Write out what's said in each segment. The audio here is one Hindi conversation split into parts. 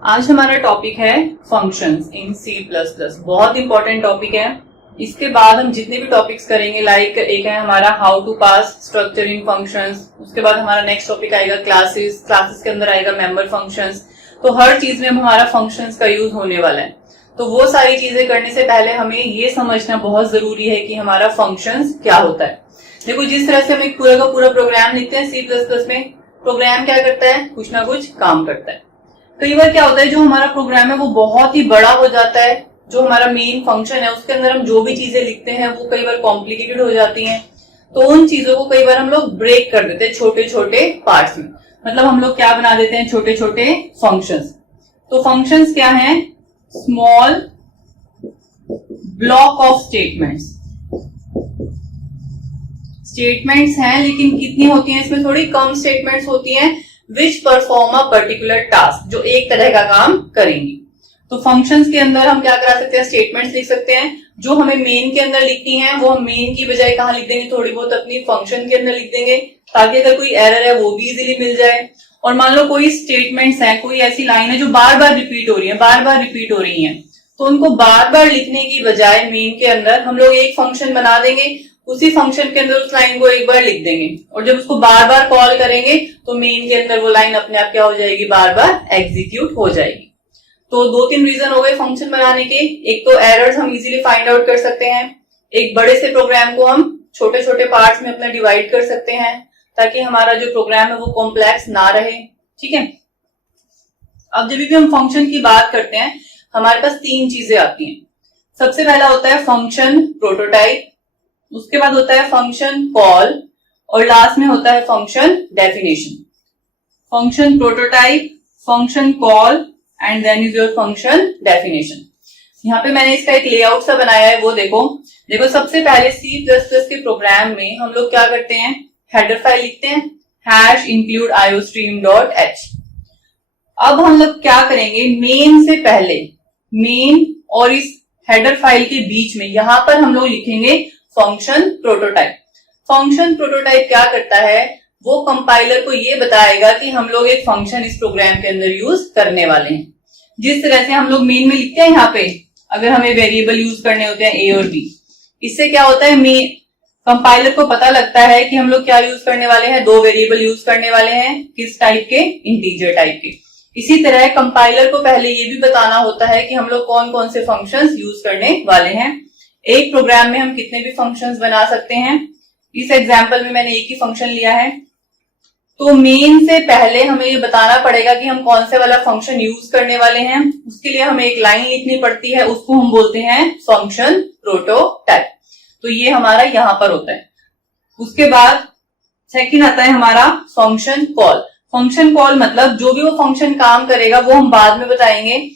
आज हमारा टॉपिक है फंक्शंस इन C++। बहुत इंपॉर्टेंट टॉपिक है। इसके बाद हम जितने भी टॉपिक्स करेंगे लाइक एक है हमारा how to pass structure in functions, उसके बाद हमारा नेक्स्ट टॉपिक आएगा क्लासेस, क्लासेस के अंदर आएगा मेंबर फंक्शंस। तो हर चीज में हमारा फंक्शंस का यूज होने वाला है। तो वो सारी चीजें करने से पहले हमें ये समझना बहुत जरूरी है कि हमारा फंक्शंस क्या होता है। देखो, जिस तरह से हम एक पूरा का पूरा प्रोग्राम लिखते हैं C++ में, प्रोग्राम क्या करता है, कुछ ना कुछ काम करता है। कई बार क्या होता है, जो हमारा प्रोग्राम है वो बहुत ही बड़ा हो जाता है। जो हमारा मेन फंक्शन है उसके अंदर हम जो भी चीजें लिखते हैं वो कई बार कॉम्प्लिकेटेड हो जाती हैं। तो उन चीजों को कई बार हम लोग ब्रेक कर देते हैं छोटे छोटे पार्ट्स में। मतलब हम लोग क्या बना देते हैं, छोटे छोटे फंक्शंस। तो फंक्शंस क्या हैं, small block of statements. Statements हैं लेकिन कितनी होती हैं, इसमें थोड़ी कम स्टेटमेंट्स होती हैं। Which perform a particular task, जो एक तरह का काम करेंगी। तो फंक्शंस के अंदर हम क्या करा सकते हैं, स्टेटमेंट्स लिख सकते हैं। जो हमें मेन के अंदर लिखनी है वो हम मेन की बजाय कहाँ लिख देंगे, थोड़ी बहुत अपनी फंक्शन के अंदर लिख देंगे, ताकि अगर कोई एरर है वो भी इजीली मिल जाए। और मान लो कोई स्टेटमेंट्स है, कोई ऐसी लाइन है जो बार बार रिपीट हो रही है, बार बार रिपीट हो रही है, तो उनको बार बार लिखने की बजाय मेन के अंदर हम लोग एक फंक्शन बना देंगे। उसी फंक्शन के अंदर उस लाइन को एक बार लिख देंगे और जब उसको बार बार कॉल करेंगे तो मेन के अंदर वो लाइन अपने आप क्या हो जाएगी, बार बार एग्जीक्यूट हो जाएगी। तो दो तीन रीजन हो गए फंक्शन बनाने के। एक तो एरर्स हम इजीली फाइंड आउट कर सकते हैं। एक बड़े से प्रोग्राम को हम छोटे छोटे पार्ट्स में अपना डिवाइड कर सकते हैं ताकि हमारा जो प्रोग्राम है वो कॉम्प्लेक्स ना रहे। ठीक है। अब जब भी हम फंक्शन की बात करते हैं हमारे पास तीन चीजें आती हैं। सबसे पहला होता है फंक्शन प्रोटोटाइप, उसके बाद होता है फंक्शन कॉल और लास्ट में होता है function definition. Function prototype, function call and then is your function definition. यहाँ पे मैंने इसका एक लेआउट सा बनाया है, वो देखो सबसे पहले C++ के प्रोग्राम में हम लोग क्या करते हैं, हेडर फाइल लिखते हैं #include iostream.h। अब हम लोग क्या करेंगे, मेन से पहले, मेन और इस हेडर फाइल के बीच में यहां पर हम लोग लिखेंगे फंक्शन प्रोटोटाइप। फंक्शन प्रोटोटाइप क्या करता है, वो कंपाइलर को ये बताएगा कि हम लोग एक फंक्शन इस प्रोग्राम के अंदर यूज करने वाले हैं। जिस तरह से हम लोग मेन में लिखते हैं, यहाँ पे अगर हमें वेरिएबल यूज करने होते हैं A और B, इससे क्या होता है, कंपाइलर को पता लगता है कि हम लोग क्या यूज करने वाले हैं, दो वेरिएबल यूज करने वाले हैं। किस टाइप के, इंटीजर टाइप के। इसी तरह कंपाइलर को पहले ये भी बताना होता है कि हम लोग कौन कौन से फंक्शंस यूज करने वाले हैं। एक प्रोग्राम में हम कितने भी फंक्शंस बना सकते हैं। इस एग्जांपल में मैंने एक ही फंक्शन लिया है। तो मेन से पहले हमें ये बताना पड़ेगा कि हम कौन से वाला फंक्शन यूज करने वाले हैं। उसके लिए हमें एक लाइन लिखनी पड़ती है, उसको हम बोलते हैं फंक्शन प्रोटोटाइप। तो ये हमारा यहां पर होता है। उसके बाद सेकंड आता है हमारा फंक्शन कॉल। फंक्शन कॉल मतलब जो भी वो फंक्शन काम करेगा वो हम बाद में बताएंगे।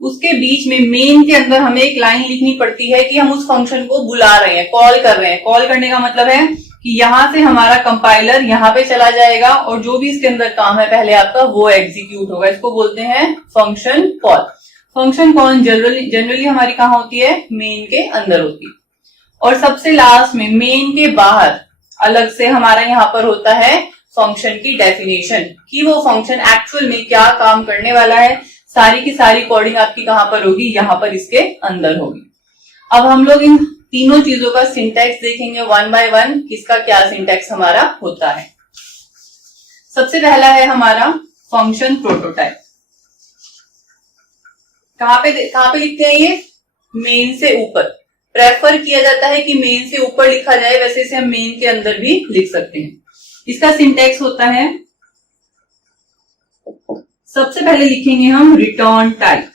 उसके बीच में मेन के अंदर हमें एक लाइन लिखनी पड़ती है कि हम उस फंक्शन को बुला रहे हैं, कॉल कर रहे हैं। कॉल करने का मतलब है कि यहां से हमारा कंपाइलर यहां पे चला जाएगा और जो भी इसके अंदर काम है पहले आपका वो एग्जीक्यूट होगा। इसको बोलते हैं function call. Function call generally हमारी कहां होती है, मेन के अंदर होती है। और सबसे लास्ट में मेन के बाहर अलग से हमारा यहाँ पर होता है फंक्शन की डेफिनेशन, कि वो फंक्शन एक्चुअल में क्या काम करने वाला है। सारी की सारी कोडिंग आपकी कहां पर होगी, यहां पर इसके अंदर होगी। अब हम लोग इन तीनों चीजों का सिंटैक्स देखेंगे वन बाय वन, किसका क्या सिंटैक्स हमारा होता है। सबसे पहला है हमारा फंक्शन प्रोटोटाइप। कहां पे लिखते हैं ये, मेन से ऊपर। प्रेफर किया जाता है कि मेन से ऊपर लिखा जाए, वैसे इसे हम मेन के अंदर भी लिख सकते हैं। इसका सिंटैक्स होता है, सबसे पहले लिखेंगे हम रिटर्न टाइप,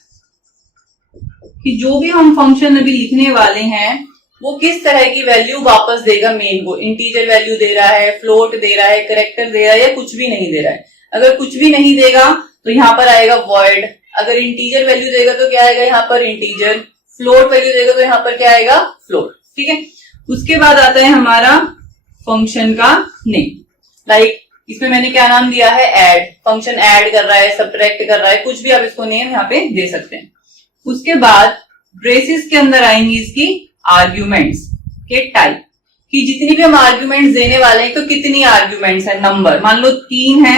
कि जो भी हम फंक्शन अभी लिखने वाले हैं वो किस तरह की वैल्यू वापस देगा मेन को। इंटीजर वैल्यू दे रहा है, फ्लोट दे रहा है, कैरेक्टर दे रहा है, या कुछ भी नहीं दे रहा है। अगर कुछ भी नहीं देगा तो यहाँ पर आएगा वॉइड। अगर इंटीजर वैल्यू देगा तो क्या आएगा, यहाँ पर इंटीजर। फ्लोट वैल्यू देगा तो यहाँ पर क्या आएगा, फ्लोट। ठीक है। उसके बाद आता है हमारा फंक्शन का नेम। लाइक इसमें मैंने क्या नाम दिया है, ऐड। फंक्शन ऐड कर रहा है, सब्ट्रैक्ट कर रहा है, कुछ भी आप इसको नेम यहाँ पे दे सकते हैं। उसके बाद ब्रेसेस के अंदर आएंगी इसकी आर्ग्यूमेंट्स के टाइप, कि जितनी भी हम आर्ग्यूमेंट्स देने वाले हैं तो कितनी आर्ग्यूमेंट्स है, नंबर। मान लो 3 है,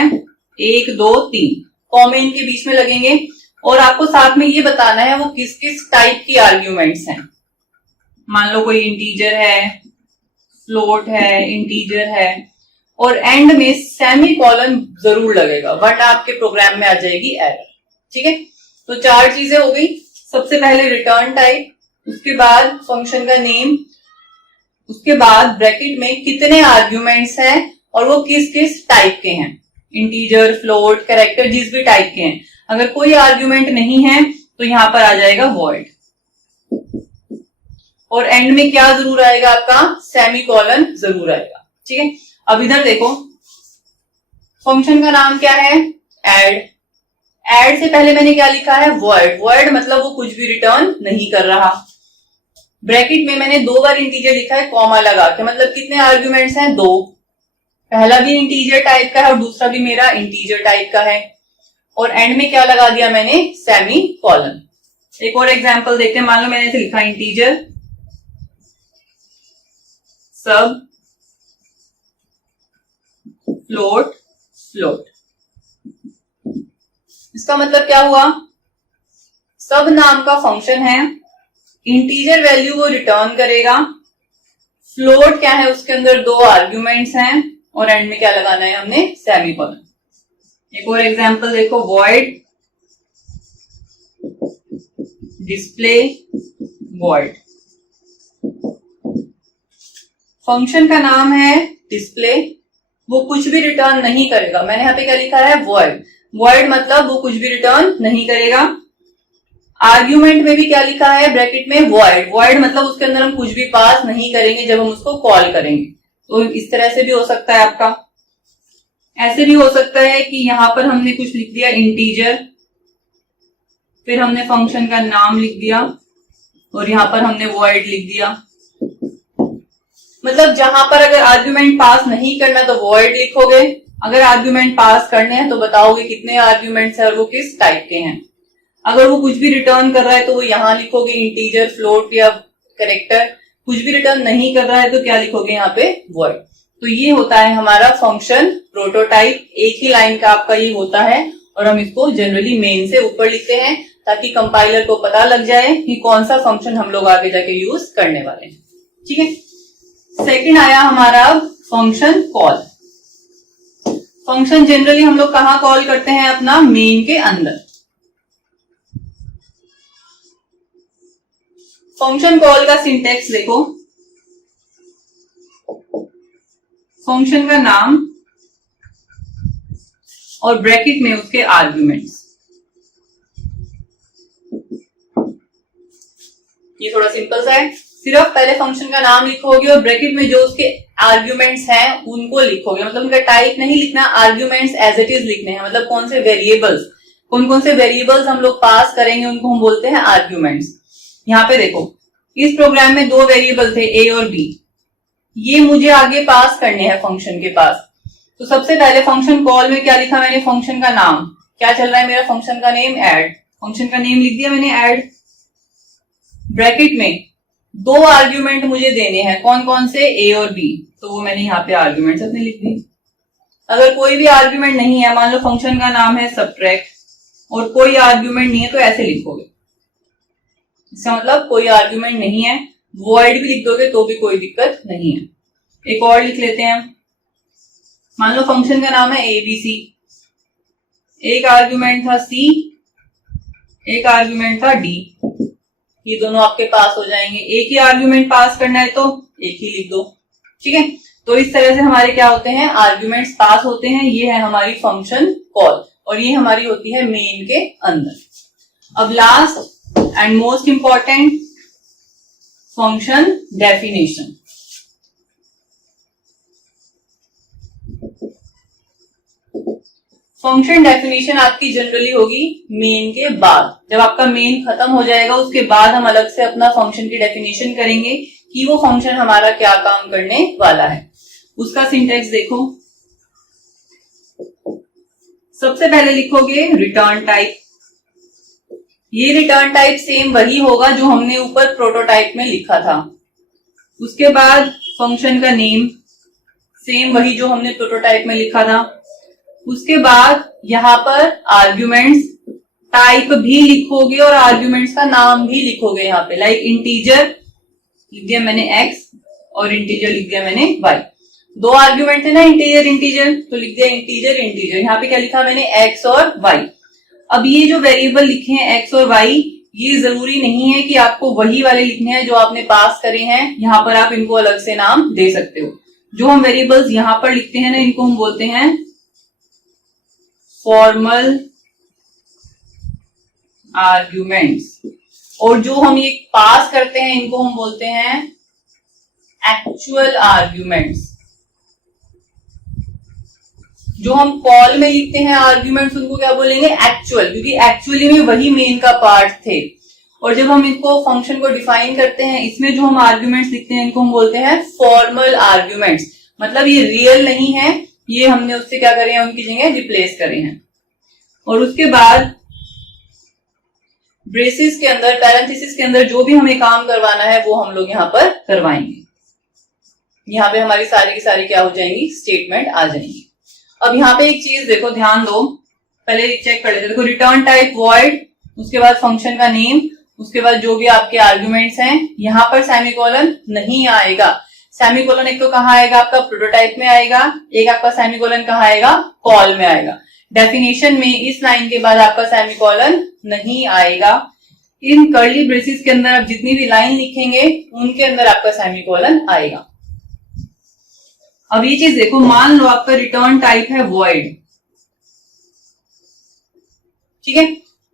1 2 3, कॉमा इनके बीच में लगेंगे। और आपको साथ में ये बताना है वो किस किस टाइप की आर्ग्यूमेंट्स हैं। मान लो कोई इंटीजर है, फ्लोट है, इंटीजर है, और एंड में सेमीकोलन जरूर लगेगा, वरना आपके प्रोग्राम में आ जाएगी एरर। ठीक है, तो 4 चीजें हो गई। सबसे पहले रिटर्न टाइप, उसके बाद फंक्शन का नेम, उसके बाद ब्रैकेट में कितने आर्ग्यूमेंट्स हैं और वो किस किस टाइप के हैं, इंटीजर, फ्लोट, कैरेक्टर, जिस भी टाइप के हैं। अगर कोई आर्ग्यूमेंट नहीं है तो यहां पर आ जाएगा वॉइड, और एंड में क्या जरूर आएगा आपका, सेमीकोलन जरूर आएगा। ठीक है, अब इधर देखो, फंक्शन का नाम क्या है, ऐड। ऐड से पहले मैंने क्या लिखा है, वॉइड। वॉइड मतलब वो कुछ भी रिटर्न नहीं कर रहा। ब्रैकेट में मैंने 2 बार इंटीजर लिखा है कॉमा लगा के, मतलब कितने आर्ग्यूमेंट्स हैं, 2। पहला भी इंटीजर टाइप का है और दूसरा भी मेरा इंटीजर टाइप का है, और एंड में क्या लगा दिया मैंने, सेमी कॉलन। एक और एग्जांपल देखते हैं। मान लो मैंने ऐसे लिखा इंटीजर सब फ्लोट फ्लोट। इसका मतलब क्या हुआ, सब नाम का फंक्शन है, इंटीजर वैल्यू वो रिटर्न करेगा, फ्लोट क्या है, उसके अंदर 2 आर्ग्यूमेंट्स हैं, और एंड में क्या लगाना है हमने, सेमीकोलन। एक और एग्जांपल देखो, वॉइड डिस्प्ले वॉइड। फंक्शन का नाम है डिस्प्ले, वो कुछ भी रिटर्न नहीं करेगा। मैंने यहाँ पे क्या लिखा है, वॉइड। वॉइड मतलब वो कुछ भी रिटर्न नहीं करेगा। आर्ग्यूमेंट में भी क्या लिखा है, ब्रैकेट में वॉइड। वॉइड मतलब उसके अंदर हम कुछ भी पास नहीं करेंगे जब हम उसको कॉल करेंगे। तो इस तरह से भी हो सकता है आपका। ऐसे भी हो सकता है कि यहां पर हमने कुछ लिख दिया इंटीजर, फिर हमने फंक्शन का नाम लिख दिया, और यहां पर हमने वॉइड लिख दिया। मतलब जहां पर अगर आर्ग्यूमेंट पास नहीं करना तो वॉइड लिखोगे, अगर आर्ग्यूमेंट पास करने हैं तो बताओगे कितने आर्ग्यूमेंट्स है और वो किस टाइप के हैं। अगर वो कुछ भी रिटर्न कर रहा है तो वो यहां लिखोगे इंटीजर, फ्लोट या कैरेक्टर। कुछ भी रिटर्न नहीं कर रहा है तो क्या लिखोगे यहाँ पे, वॉइड। तो ये होता है हमारा फंक्शन प्रोटोटाइप। एक ही लाइन का आपका ये होता है, और हम इसको जनरली मेन से ऊपर लिखते हैं ताकि कंपाइलर को पता लग जाए कि कौन सा फंक्शन हम लोग आगे जाके यूज करने वाले हैं। ठीक है, सेकंड आया हमारा फंक्शन कॉल। फंक्शन जनरली हम लोग कहाँ कॉल करते हैं, अपना मेन के अंदर। फंक्शन कॉल का सिंटेक्स देखो, फंक्शन का नाम और ब्रैकेट में उसके आर्ग्यूमेंट्स। ये थोड़ा सिंपल सा है, सिर्फ पहले फंक्शन का नाम लिखोगे और ब्रैकेट में जो उसके आर्ग्यूमेंट्स हैं उनको लिखोगे। मतलब उनका टाइप नहीं लिखना, आर्ग्यूमेंट्स एज इट इज लिखने हैं। मतलब कौन से वेरिएबल्स, कौन कौन से वेरिएबल्स हम लोग पास करेंगे उनको हम बोलते हैं आर्ग्यूमेंट्स। यहाँ पे देखो, इस प्रोग्राम में 2 वेरिएबल थे ए और बी, ये मुझे आगे पास करने हैं फंक्शन के पास। तो सबसे पहले फंक्शन कॉल में क्या लिखा मैंने, फंक्शन का नाम। क्या चल रहा है मेरा, फंक्शन का नेम ऐड। फंक्शन का नेम लिख दिया मैंने ऐड। ब्रैकेट में 2 आर्ग्यूमेंट मुझे देने हैं, कौन कौन से, ए और बी। तो वो मैंने यहाँ पे आर्ग्यूमेंट अपने लिख दिए। अगर कोई भी आर्ग्यूमेंट नहीं है, मान लो फंक्शन का नाम है सबट्रैक्ट और कोई आर्ग्यूमेंट नहीं है, तो ऐसे लिखोगे। इसका मतलब कोई आर्ग्यूमेंट नहीं है, वॉइड भी लिख दोगे तो भी कोई दिक्कत नहीं है। एक और लिख लेते हैं, मान लो फंक्शन का नाम है एबीसी, एक आर्ग्यूमेंट था सी, एक आर्ग्यूमेंट था डी। ये दोनों आपके पास हो जाएंगे। एक ही आर्ग्यूमेंट पास करना है तो एक ही लिख दो। ठीक है, तो इस तरह से हमारे क्या होते हैं, आर्ग्यूमेंट्स पास होते हैं। ये है हमारी फंक्शन कॉल, और ये हमारी होती है मेन के अंदर। अब last and most important, function definition. Function definition आपकी जनरली होगी मेन के बाद। जब आपका मेन खत्म हो जाएगा उसके बाद हम अलग से अपना फंक्शन की डेफिनेशन करेंगे कि वो फंक्शन हमारा क्या काम करने वाला है। उसका सिंटेक्स देखो, सबसे पहले लिखोगे रिटर्न टाइप। ये रिटर्न टाइप सेम वही होगा जो हमने ऊपर प्रोटोटाइप में लिखा था। उसके बाद फंक्शन का नेम सेम वही जो हमने प्रोटोटाइप में लिखा था। उसके बाद यहां पर आर्ग्यूमेंट्स टाइप भी लिखोगे और आर्ग्यूमेंट्स का नाम भी लिखोगे यहाँ पे। लाइक इंटीजर लिख दिया मैंने x और इंटीजर लिख दिया मैंने y। दो आर्ग्यूमेंट थे ना, इंटीजर इंटीजर, तो लिख दिया इंटीजर इंटीजर। यहाँ पे क्या लिखा मैंने x और y। अब ये जो वेरिएबल लिखे हैं x और y, ये जरूरी नहीं है कि आपको वही वाले लिखने हैं जो आपने पास करे हैं। यहाँ पर आप इनको अलग से नाम दे सकते हो। जो हम वेरिएबल्स यहाँ पर लिखते हैं ना, इनको हम बोलते हैं फॉर्मल आर्ग्यूमेंट्स, और जो हम ये पास करते हैं इनको हम बोलते हैं एक्चुअल आर्ग्यूमेंट्स। जो हम कॉल में लिखते हैं आर्ग्यूमेंट्स उनको क्या बोलेंगे, एक्चुअल, क्योंकि एक्चुअली में वही मेन का पार्ट थे। और जब हम इसको फंक्शन को डिफाइन करते हैं, इसमें जो हम आर्ग्यूमेंट्स लिखते हैं इनको हम बोलते हैं फॉर्मल आर्ग्यूमेंट्स। मतलब ये रियल नहीं है, ये हमने उससे क्या करे हैं, उनकी जगह रिप्लेस करे हैं। और उसके बाद ब्रेसेस के अंदर, पैरेंथेसिस के अंदर जो भी हमें काम करवाना है वो हम लोग यहाँ पर करवाएंगे। यहाँ पे हमारी सारी की सारी क्या हो जाएंगी, स्टेटमेंट आ जाएंगी। अब यहाँ पे एक चीज देखो, ध्यान दो, पहले चेक कर लेते। देखो रिटर्न टाइप वॉइड, उसके बाद फंक्शन का नेम, उसके बाद जो भी आपके आर्ग्यूमेंट्स हैं, यहाँ पर सेमीकोलन नहीं आएगा। सेमीकोलन एक तो कहाँ आएगा, आपका प्रोटोटाइप में आएगा, एक आपका सेमीकोलन कहाँ आएगा, कॉल में आएगा। डेफिनेशन में इस लाइन के बाद आपका सेमीकोलन नहीं आएगा। इन कर्ली ब्रेसेस के अंदर आप जितनी भी लाइन लिखेंगे उनके अंदर आपका सेमीकोलन आएगा। अब ये चीज देखो, मान लो आपका रिटर्न टाइप है वॉइड, ठीक है।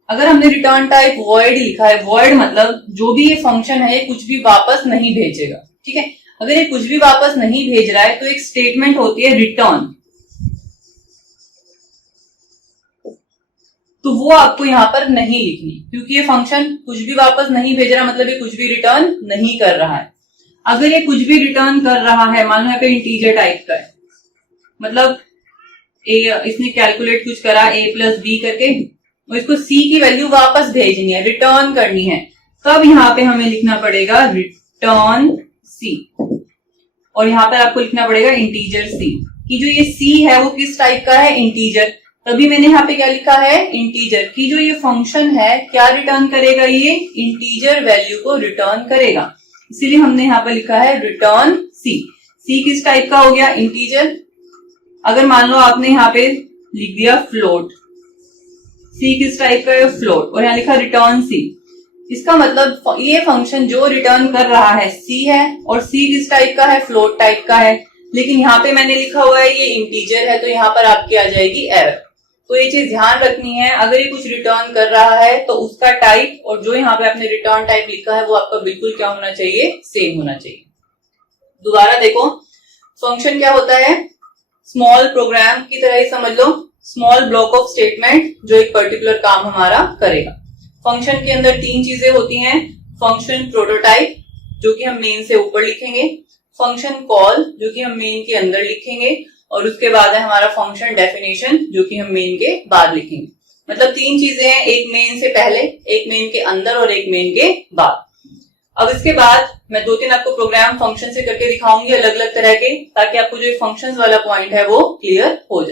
अगर हमने रिटर्न टाइप वॉइड लिखा है, वॉइड मतलब जो भी ये फंक्शन है ये कुछ भी वापस नहीं भेजेगा, ठीक है। अगर ये कुछ भी वापस नहीं भेज रहा है तो एक स्टेटमेंट होती है रिटर्न, तो वो आपको यहां पर नहीं लिखनी, क्योंकि ये फंक्शन कुछ भी वापस नहीं भेज रहा, मतलब ये कुछ भी रिटर्न नहीं कर रहा है। अगर ये कुछ भी रिटर्न कर रहा है, मान लो यहाँ पे इंटीजर टाइप का है, मतलब इसने कैलकुलेट कुछ करा a प्लस बी करके, और इसको c की वैल्यू वापस भेजनी है, रिटर्न करनी है, तब यहाँ पे हमें लिखना पड़ेगा रिटर्न c, और यहाँ पर आपको लिखना पड़ेगा इंटीजर c। कि जो ये c है वो किस टाइप का है, इंटीजर। तभी मैंने यहाँ पे क्या लिखा है, इंटीजर। की जो ये फंक्शन है क्या रिटर्न करेगा, ये इंटीजर वैल्यू को रिटर्न करेगा, इसीलिए हमने यहाँ पे लिखा है रिटर्न सी। सी किस टाइप का हो गया, इंटीजर। अगर मान लो आपने यहाँ पे लिख दिया फ्लोट, सी किस टाइप का है, फ्लोट, और यहाँ लिखा रिटर्न सी, इसका मतलब ये फंक्शन जो रिटर्न कर रहा है सी है, और सी किस टाइप का है, फ्लोट टाइप का है। लेकिन यहाँ पे मैंने लिखा हुआ है ये इंटीजर है, तो यहाँ पर आपकी आ जाएगी एरर। तो ये चीज ध्यान रखनी है, अगर ये कुछ रिटर्न कर रहा है तो उसका टाइप और जो यहाँ पे आपने रिटर्न टाइप लिखा है वो आपका बिल्कुल क्या होना चाहिए, सेम होना चाहिए। दोबारा देखो, फंक्शन क्या होता है, स्मॉल प्रोग्राम की तरह ही समझ लो, स्मॉल ब्लॉक ऑफ स्टेटमेंट जो एक पर्टिकुलर काम हमारा करेगा। फंक्शन के अंदर तीन चीजें होती हैं, फंक्शन प्रोटोटाइप जो कि हम मेन से ऊपर लिखेंगे, फंक्शन कॉल जो कि हम मेन के अंदर लिखेंगे, और उसके बाद है हमारा फंक्शन डेफिनेशन जो कि हम मेन के बाद लिखेंगे। मतलब तीन चीजें हैं, एक मेन से पहले, एक मेन के अंदर और एक मेन के बाद। अब इसके बाद मैं दो तीन आपको प्रोग्राम फंक्शन से करके दिखाऊंगी अलग अलग तरह के, ताकि आपको जो फंक्शंस वाला पॉइंट है वो क्लियर हो जाए।